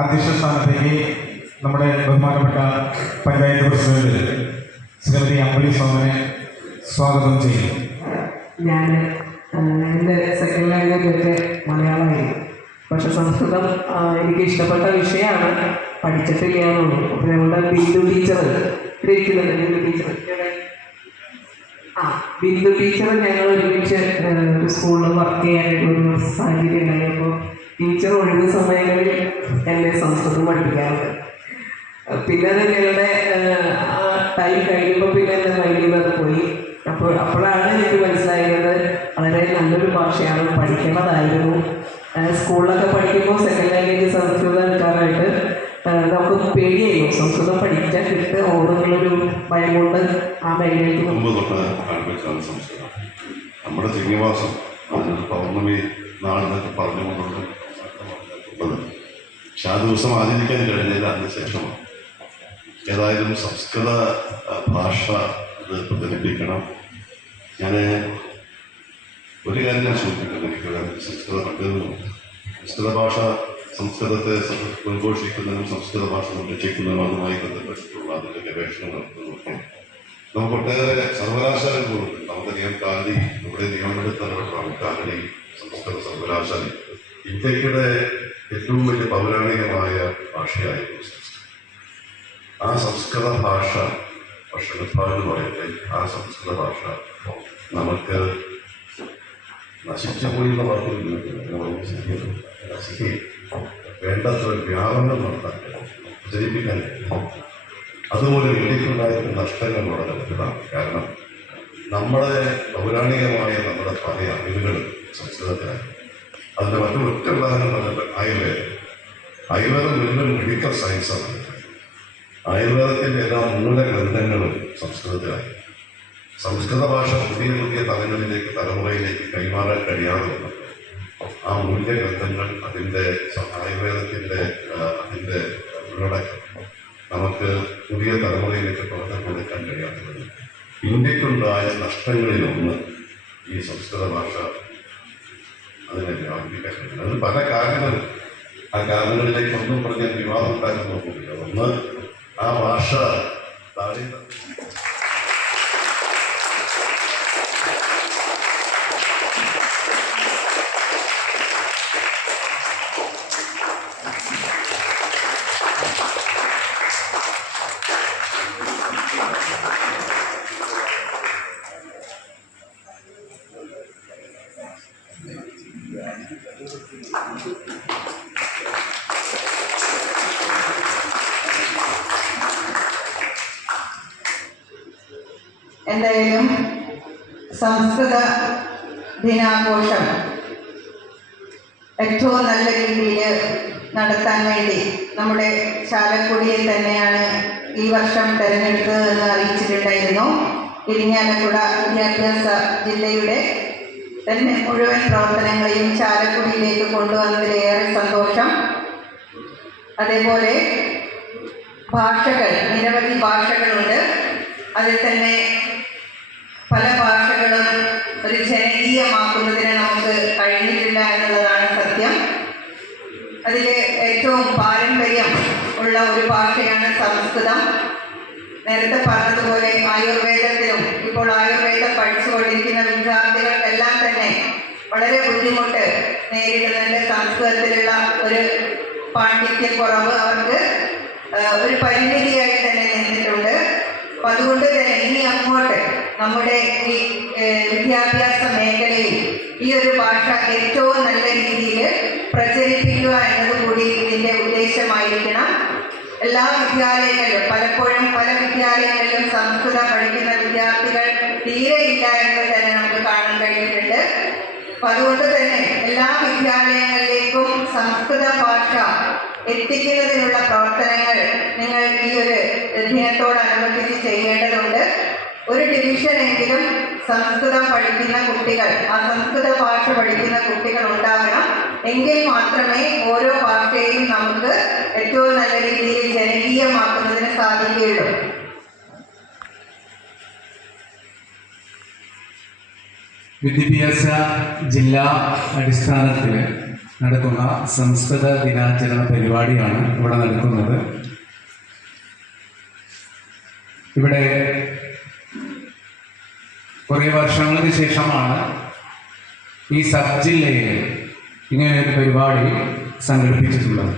അധ്യക്ഷ സ്ഥാനത്തേക്ക് നമ്മുടെ ബഹുമാനപ്പെട്ട പഞ്ചായത്ത് പ്രസിഡന്റ് ശ്രീമതി അമ്പലി സോമനെ സ്വാഗതം ചെയ്യും. ഞാൻ എൻ്റെ സെക്കൻഡ് ലാംഗ്വേജൊക്കെ മലയാളമായിരുന്നു. പക്ഷെ സംസ്കൃതം എനിക്ക് ഇഷ്ടപ്പെട്ട വിഷയമാണ്, പഠിച്ചിട്ടില്ല എന്നുള്ളൂ. അപ്പോൾ ഞങ്ങളുടെ ബിന്ദു ടീച്ചർ ഇരിക്കുന്നുണ്ട്. ബിന്ദു ടീച്ചർ ഞങ്ങൾ ഒരുമിച്ച് സ്കൂളിൽ വർക്ക് ചെയ്യാനായിട്ടുള്ളൊരു സാഹചര്യം ഉണ്ടായപ്പോൾ ടീച്ചർ ഒഴിവ് സമയങ്ങളിൽ എന്നെ സംസ്കൃതം പഠിപ്പിക്കാറുണ്ട്. പിന്നെ അത് ഞങ്ങളുടെ ആ ടൈം കഴിയുമ്പോൾ പിന്നെ എൻ്റെ മൈൻഡിൽ അത് പോയി. അപ്പോഴാണ് എനിക്ക് മനസ്സിലായത് വളരെ നല്ലൊരു ഭാഷയാണ്, പഠിക്കേണ്ടതായിരുന്നു. സ്കൂളിലൊക്കെ പഠിക്കുമ്പോൾ സെക്കൻഡ് ലാംഗ്വേജ് സംസ്കൃതം എടുക്കാനായിട്ട് നമുക്ക് പേടിയായിരുന്നു. സംസ്കൃതം പഠിക്കാൻ കിട്ടുക ഓരോന്നുള്ളൊരു ഭയം കൊണ്ട് ആ മേഖലയിലേക്ക് സംസ്കൃതം നമ്മുടെ ശ്രീനിവാസം അതിനൊരു പൗർണമി നാളെന്നൊക്കെ പറഞ്ഞുകൊണ്ടുണ്ട്. പക്ഷെ ആ ദിവസം ആചരിക്കാൻ കഴിഞ്ഞതിൽ അതിനുശേഷമാണ്. ഏതായാലും സംസ്കൃത ഭാഷ അത് പ്രചരിപ്പിക്കണം. ഞാൻ ഒരു കാര്യം ഞാൻ സൂചിപ്പിക്കുന്നു. എനിക്ക് സംസ്കൃതം പറ്റുന്നുണ്ട്. സംസ്കൃത ഭാഷ സംസ്കൃതത്തെ ഉദ്ഘോഷിക്കുന്നതിനും സംസ്കൃത ഭാഷ സംരക്ഷിക്കുന്നതിനും അതുമായി ബന്ധപ്പെട്ടിട്ടുള്ള അതിൻ്റെ ഗവേഷണം നടത്തുന്നതൊക്കെ നമുക്ക് ഒട്ടേറെ സർവകലാശാലകളുണ്ട്. നമുക്കറിയാം കാലടി, ഇവിടെ നിയമമെടുത്തവരാണ് കാലടി സംസ്കൃത സർവകലാശാല. ഇന്ത്യയുടെ ഏറ്റവും വലിയ പൗരാണികമായ ഭാഷയായിരുന്നു സംസ്കൃതം. ആ സംസ്കൃത ഭാഷ എന്ന് പറയട്ടെ, ആ സംസ്കൃത ഭാഷ നമുക്ക് നശിച്ചുപോയി എന്ന വാക്കുകൾ വേണ്ടത്ര വ്യാപനം നടത്താൻ പ്രചരിപ്പിക്കാൻ അതുപോലെ ഇന്ത്യക്കുണ്ടായിരുന്ന നഷ്ടങ്ങൾ വളരെ വലുതാണ്. കാരണം നമ്മുടെ പൗരാണികമായ നമ്മുടെ പല അറിവുകൾ സംസ്കൃതത്തിലാണ്. അതിൻ്റെ മറ്റൊരൊറ്റ ഉദാഹരണം പറഞ്ഞത് ആയുർവേദം വലിയൊരു മെഡിക്കൽ സയൻസാണ്. ആയുർവേദത്തിൻ്റെ എല്ലാ മൂലഗ്രന്ഥങ്ങളും സംസ്കൃതത്തിലായി. സംസ്കൃത ഭാഷ പുതിയ പുതിയ തലമുറയിലേക്ക് കൈമാറാൻ കഴിയാതെ വന്നപ്പോൾ ആ മൂല്യഗ്രന്ഥങ്ങൾ ആയുർവേദത്തിൻ്റെ അതിൻ്റെ ഉള്ളടക്കം നമുക്ക് പുതിയ തലമുറയിലേക്ക് പകർന്നു കൊടുക്കാൻ കഴിയാത്തത് ഇന്ത്യക്കുണ്ടായ നഷ്ടങ്ങളിലൊന്ന് ഈ സംസ്കൃത ഭാഷ അതിനെ വ്യാപിപ്പിക്കാൻ കഴിയും. അത് പല കാരണങ്ങളും. ആ കാരണങ്ങളിലേക്ക് ഒന്നും പറഞ്ഞാൽ വിവാദം ഉണ്ടാക്കാൻ നോക്കില്ല. ഒന്ന്, ആ ഭാഷ താഴെ എന്തായാലും സംസ്കൃത ദിനാഘോഷം ഏറ്റവും നല്ല രീതിയിൽ നടത്താൻ വേണ്ടി നമ്മുടെ ചാലക്കുടിയെ തന്നെയാണ് ഈ വർഷം തിരഞ്ഞെടുത്തതെന്ന് അറിയിച്ചിട്ടുണ്ടായിരുന്നു. ഇരിങ്ങാലക്കുട വിദ്യാഭ്യാസ ജില്ലയുടെ തന്നെ മുഴുവൻ പ്രവർത്തനങ്ങളെയും ചാലക്കുടിയിലേക്ക് കൊണ്ടുവന്നതിലേറെ സന്തോഷം. അതേപോലെ ഭാഷകൾ, നിരവധി ഭാഷകളുണ്ട്. അതിൽ തന്നെ പല ഭാഷകളും ഒരു ജനകീയമാക്കുന്നതിന് നമുക്ക് കഴിഞ്ഞിട്ടില്ല എന്നുള്ളതാണ് സത്യം. അതിൽ ഏറ്റവും പാരമ്പര്യം ഉള്ള ഒരു ഭാഷയാണ് സംസ്കൃതം. നേരത്തെ പറഞ്ഞതുപോലെ ആയുർവേദത്തിലും ഇപ്പോൾ ആയുർവേദം പഠിച്ചുകൊണ്ടിരിക്കുന്ന വിദ്യാർത്ഥികൾക്കെല്ലാം തന്നെ വളരെ ബുദ്ധിമുട്ട് നേരിടുന്നുണ്ട്. സംസ്കൃതത്തിലുള്ള ഒരു പാണ്ഡിത്യക്കുറവ് അവർക്ക് ഒരു പരിമിതിയായി തന്നെ നിന്നിട്ടുണ്ട്. അപ്പം അതുകൊണ്ട് തന്നെ ഇനി അങ്ങോട്ട് നമ്മുടെ ഈ വിദ്യാഭ്യാസ മേഖലയിൽ ഈ ഒരു ഭാഷ ഏറ്റവും നല്ല രീതിയിൽ പ്രചരിപ്പിക്കുക എന്നതുകൂടി ഇതിൻ്റെ ഉദ്ദേശമായിരിക്കണം. എല്ലാ വിദ്യാലയങ്ങളിലും പലപ്പോഴും പല വിദ്യാലയങ്ങളിലും സംസ്കൃതം പഠിക്കുന്ന വിദ്യാർത്ഥികൾ തീരെ ഇല്ല എന്ന് തന്നെ നമുക്ക് കാണാൻ കഴിഞ്ഞിട്ടുണ്ട്. അപ്പം അതുകൊണ്ട് തന്നെ എല്ലാ വിദ്യാലയങ്ങളിലേക്കും സംസ്കൃത ഭാഷ എത്തിക്കുന്നതിനുള്ള പ്രവർത്തനങ്ങൾ നിങ്ങൾ ഈ ഒരു ദിനത്തോടനുബന്ധിച്ച് ചെയ്യേണ്ടതുണ്ട്. ഒരു ഡിവിഷനെങ്കിലും സംസ്കൃതം പഠിക്കുന്ന കുട്ടികൾ, ആ സംസ്കൃത ഭാഷ പഠിക്കുന്ന കുട്ടികൾ ഉണ്ടാകണം. എങ്കിൽ മാത്രമേ ഓരോ ഭാഷയെയും നമുക്ക് ഏറ്റവും നല്ല രീതിയിൽ ജനകീയമാക്കുന്നതിന് സാധിക്കുകയുള്ളൂ. വിദ്യാഭ്യാസ ജില്ലാ അടിസ്ഥാനത്തിൽ നടക്കുന്ന സംസ്കൃത ദിനാചരണ പരിപാടിയാണ് ഇവിടെ നടക്കുന്നത്. ഇവിടെ കുറേ വർഷങ്ങൾക്ക് ശേഷമാണ് ഈ സബ് ജില്ലയിൽ ഇങ്ങനെയൊരു പരിപാടി സംഘടിപ്പിച്ചിട്ടുള്ളത്.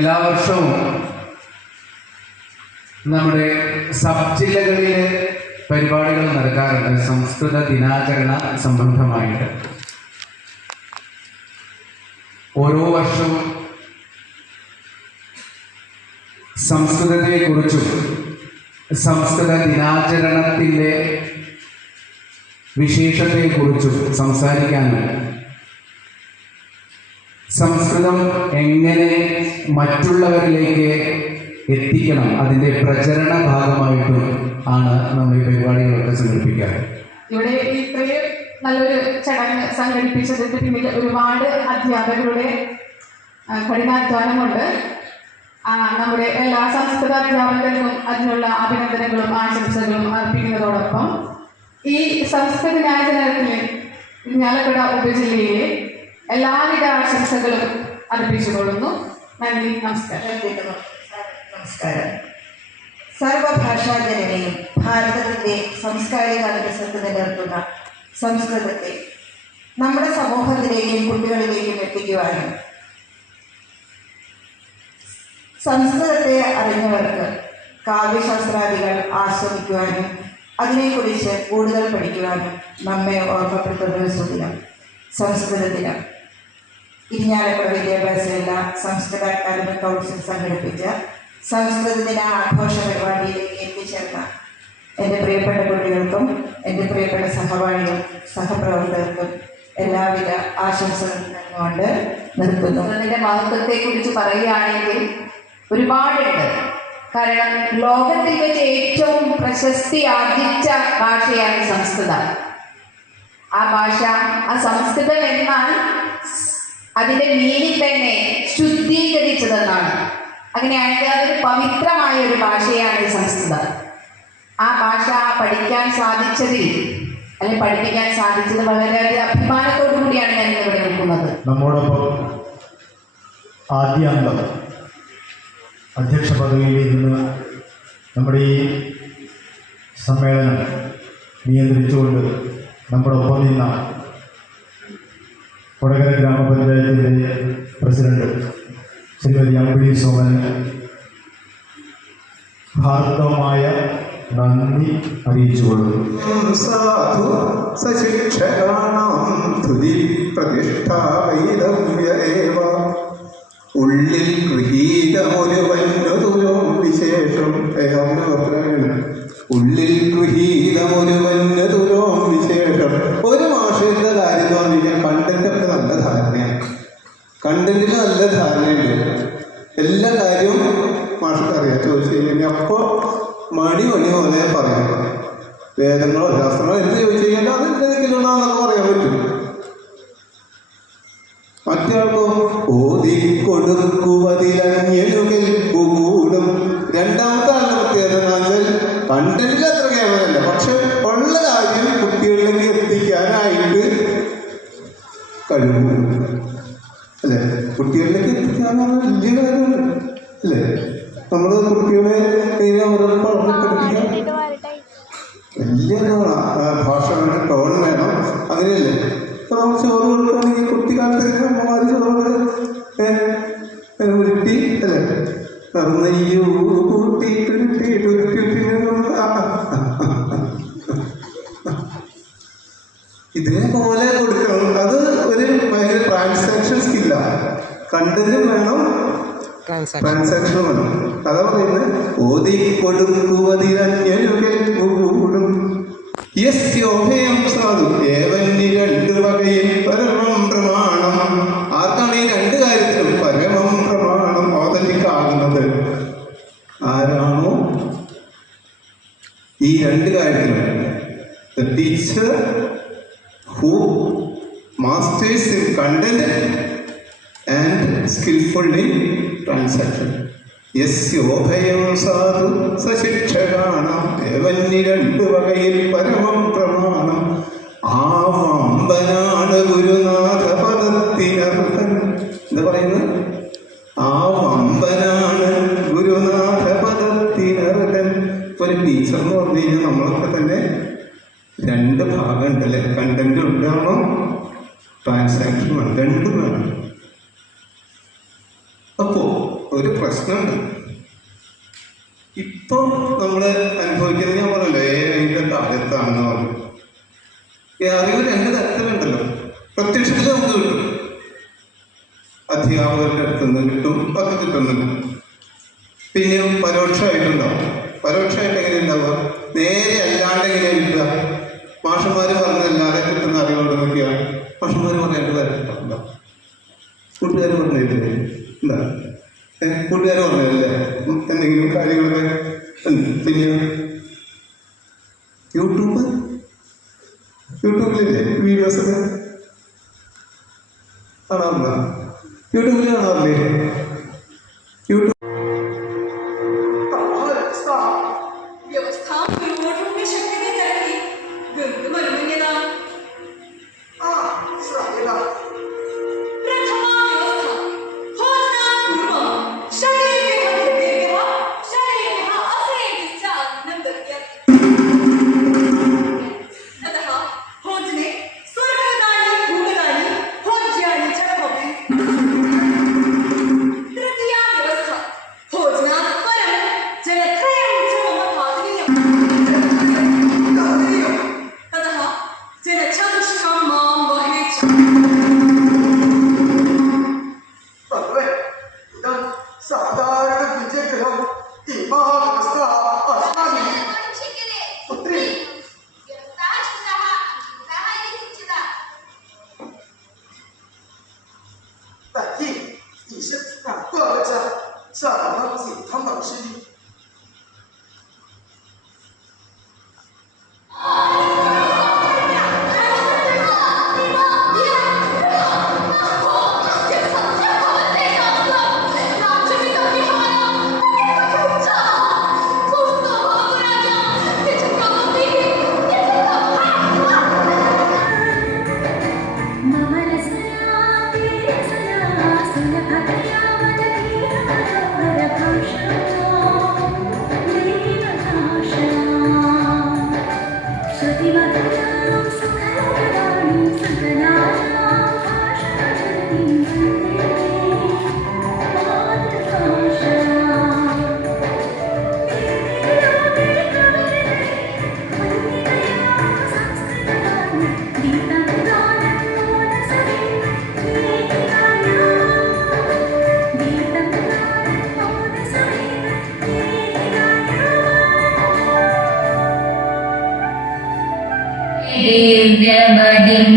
എല്ലാ വർഷവും നമ്മുടെ സബ് ജില്ലകളിലെ പരിപാടികൾ നടക്കാറുണ്ട് സംസ്കൃത ദിനാചരണ സംബന്ധമായിട്ട്. ഓരോ വർഷവും സംസ്കൃതത്തെക്കുറിച്ചും സംസ്കൃത ദിനാചരണത്തിൻ്റെ വിശേഷത്തെക്കുറിച്ചും സംസാരിക്കാനുണ്ട്. സംസ്കൃതം എങ്ങനെ മറ്റുള്ളവരിലേക്ക് എത്തിക്കണം, അതിൻ്റെ പ്രചരണ ഭാഗമായിട്ടും ആണ് നമ്മൾ ഈ പരിപാടികളൊക്കെ സംഘടിപ്പിക്കാറ്. ഇവിടെ ഇത്രയും നല്ലൊരു ചടങ്ങ് സംഘടിപ്പിച്ചതിന് പിന്നിൽ ഒരുപാട് അധ്യാപകരുടെ കഠിനാധ്വാനമുണ്ട്. നമ്മുടെ എല്ലാ സംസ്കൃത അധ്യാപകർക്കും അതിനുള്ള അഭിനന്ദനങ്ങളും ആശംസകളും അർപ്പിക്കുന്നതോടൊപ്പം ഈ സംസ്കൃത ദിനാചരണത്തിന് ഇരിഞ്ഞാലക്കുട ഉപജില്ലയിലെ എല്ലാവിധ ആശംസകളും അർപ്പിച്ചുകൊള്ളുന്നു. നന്ദി, നമസ്കാരം. നമസ്കാരം. സർവഭാഷാജനനെയും ഭാരതത്തിൻ്റെ സാംസ്കാരിക അന്തസ്സത്ത് നിലനിർത്തുന്ന സംസ്കൃതത്തെ നമ്മുടെ സമൂഹത്തിലേക്കും കുട്ടികളിലേക്കും എത്തിക്കുവാനും സംസ്കൃതത്തെ അറിഞ്ഞവർക്ക് കാവ്യശാസ്ത്രാദികൾ ആസ്വദിക്കുവാനും അതിനെക്കുറിച്ച് കൂടുതൽ പഠിക്കുവാനും നമ്മെ ഓർമ്മപ്പെടുത്തുന്ന ഒരു സുദിനം സംസ്കൃത ദിനം. ഇരിഞ്ഞാലക്കുട വിദ്യാഭ്യാസ ജില്ലാ സംസ്കൃത അക്കാദമിക് കൗൺസിൽ സംഘടിപ്പിച്ച സംസ്കൃത ദിന ആഘോഷ പരിപാടിയിലേക്ക് എത്തിച്ചേർന്ന എൻ്റെ പ്രിയപ്പെട്ട കുട്ടികൾക്കും എൻ്റെ പ്രിയപ്പെട്ട സഹപ്രവർത്തകർക്കും എല്ലാവിധ ആശംസകളും നൽകുകൊണ്ട് നിർത്തുന്നു. അതിൻ്റെ മഹത്വത്തെക്കുറിച്ച് പറയുകയാണെങ്കിൽ ഒരുപാടുണ്ട്. കാരണം ലോകത്തിൽ വെച്ച് ഏറ്റവും പ്രശസ്തി ആർജിച്ച ഭാഷയാണ് സംസ്കൃതം. ആ ഭാഷ, ആ സംസ്കൃതം എന്നാൽ അതിൻ്റെ മീനിങ് തന്നെ ശുദ്ധീകരിച്ചതെന്നാണ്. അങ്ങനെയാണെങ്കിൽ അതൊരു പവിത്രമായ ഒരു ഭാഷയാണ് സംസ്കൃതം. ആ ഭാഷ പഠിക്കാൻ സാധിച്ചതിൽ അല്ലെങ്കിൽ പഠിപ്പിക്കാൻ സാധിച്ചത് വളരെയധികം അഭിമാനത്തോടു കൂടിയാണ് ഞാൻ ഇവിടെ നിൽക്കുന്നത്. നമ്മോടൊപ്പം ആദ്യാന്തം അധ്യക്ഷ പദവിയിൽ ഇരുന്ന് നമ്മുടെ ഈ സമ്മേളനം നിയന്ത്രിച്ചുകൊണ്ട് നമ്മുടെ ഒപ്പം നിന്ന കൊടകര ഗ്രാമപഞ്ചായത്തിൻ്റെ പ്രസിഡന്റ് ശ്രീമതി അമ്പിളി സോമൻ ഹാർദവമായ നന്ദി അറിയിച്ചുകൊള്ളുന്നു. സാധു സശിക്ഷകാണാം തുതി പ്രതിഷ്ഠാവൈദവ്യേവ ഉള്ളിൽ ഗൃഹീതമൊരുവന്നതുലോ വിശേഷം. ഉള്ളിൽ ഗൃഹീതമൊരുവന്നതുലോ വിശേഷം. ഒരു മാഷയുടെ കാര്യം എന്ന് പറഞ്ഞാൽ കണ്ടന്റൊക്കെ നല്ല ധാരണയാണ്. കണ്ടന്റിൽ നല്ല ധാരണയുണ്ട്. എല്ലാ കാര്യവും മാഷക്ക് അറിയാം. ചോദിച്ചു കഴിഞ്ഞാൽ അപ്പോൾ മണി പോലെ പറയാം. വേദങ്ങളോ ശാസ്ത്രങ്ങളോ എന്ത് ചോദിച്ചു കഴിഞ്ഞാൽ അത് എന്തെങ്കിലുള്ളതെന്നൊക്കെ പറയാൻ പറ്റും. മറ്റൊരാൾക്കോ ഓതിക്കൊടുക്കുവതിലഞ്ഞുകൂടും. രണ്ടാമത്തെ ആളുടെ പ്രത്യേകത എന്നാൽ കണ്ടന്റിൽ അത്ര കേവലല്ല, പക്ഷെ ഉള്ള കാര്യം കുട്ടികളിലേക്ക് എത്തിക്കാനായിട്ട് കഴിവും അല്ലേ? കുട്ടികളിലേക്ക് എത്തിക്കാനുള്ള വലിയ കാര്യമാണ് അല്ലേ? നമ്മൾ കുട്ടികളെ അവരുടെ പഠിപ്പിക്കാൻ വലിയ ഭാഷ വേണം, ടോൺ വേണം, അങ്ങനെയല്ലേ? അപ്പോൾ നമ്മൾ ചോറ് കൊടുക്കുകയാണെങ്കിൽ കുട്ടിക്കാലത്ത് അമ്മമാർ ചോറ് ഉരുട്ടി അല്ലേ നെയ്യൂ കൂട്ടി ഇതേപോലെ കൊടുക്കണം. അത് ഒരു ഭയങ്കര ട്രാൻസാക്ഷൻ സ്കില്ലാണ്. കണ്ടന്റും വേണം, ട്രാൻസാക്ഷനും വേണം. അതാ പറയുന്നത് ഓതിക്കൊടുക്കുവതിരഞ്ഞുകൂടും യസ്യോഭയം സാധു ഏവന്നി രണ്ട് വകയിൽ പരമം പ്രമാണം. ആർക്കാണ് ഈ രണ്ട് കാര്യത്തിലും പരമം പ്രമാണം ഓതന്റിക് ആകുന്നത്? ആരാണോ ഈ രണ്ട് കാര്യത്തിലും the teacher who masters in content and skillful in transaction. യസ്യോഭയം സാധു സശിക്ഷകാണാം ഏവന്നി രണ്ട് വകയിൽ പരമം പ്രമാണം. ആവാം വമ്പനാണ് ഗുരുനാഥ പദത്തിനർഹൻ. എന്താ പറയുന്നത്? ആ വമ്പനാണ് ഗുരുനാഥ പദത്തിനർഹൻ. ഇപ്പൊ ഒരു ടീച്ചർ എന്ന് പറഞ്ഞു കഴിഞ്ഞാൽ നമ്മളൊക്കെ തന്നെ രണ്ട് ഭാഗം ഉണ്ടല്ലേ, കണ്ടന്റ് ഉണ്ടാവണം, ട്രാൻസാക്ഷൻ വേണം, രണ്ടും വേണം. അപ്പോ ഒരു പ്രശ്നമുണ്ട്. ഇപ്പൊ നമ്മള് അനുഭവിക്കുന്നത്, ഞാൻ പറഞ്ഞല്ലോ ഏറെ കാലത്താണെന്ന് പറഞ്ഞു. ഈ അറിവ് രണ്ട് തരത്തിലുണ്ടല്ലോ. പ്രത്യക്ഷത്തിൽ നമുക്ക് കിട്ടും, അധ്യാപകരുടെ അടുത്ത് നിന്ന് കിട്ടും, ഒക്കെ കിട്ടുന്നുണ്ട്. പിന്നെ പരോക്ഷമായിട്ടുണ്ടാവും. പരോക്ഷമായിട്ട് എങ്ങനെ ഉണ്ടാവുക? നേരെ അല്ലാണ്ട് എങ്ങനെ കിട്ടുക? മാഷന്മാര് പറഞ്ഞല്ലാതെ കിട്ടുന്ന അറിവുകൾ നോക്കിയാണ്. മാഷന്മാര് പറയാണ്ട് വരണ്ട, കൂട്ടുകാർ പറഞ്ഞില്ലേ? എന്താ കൂട്ടുകാർ പറഞ്ഞല്ലേ എന്തെങ്കിലും കാര്യങ്ങളൊക്കെ ഉണ്ട്. പിന്നെ യൂട്യൂബിലില്ലേ വീഡിയോസൊക്കെ കാണാറുണ്ടോ? യൂട്യൂബിൽ കാണാറില്ലേ? യൂട്യൂബ് ദിവ്യമതിം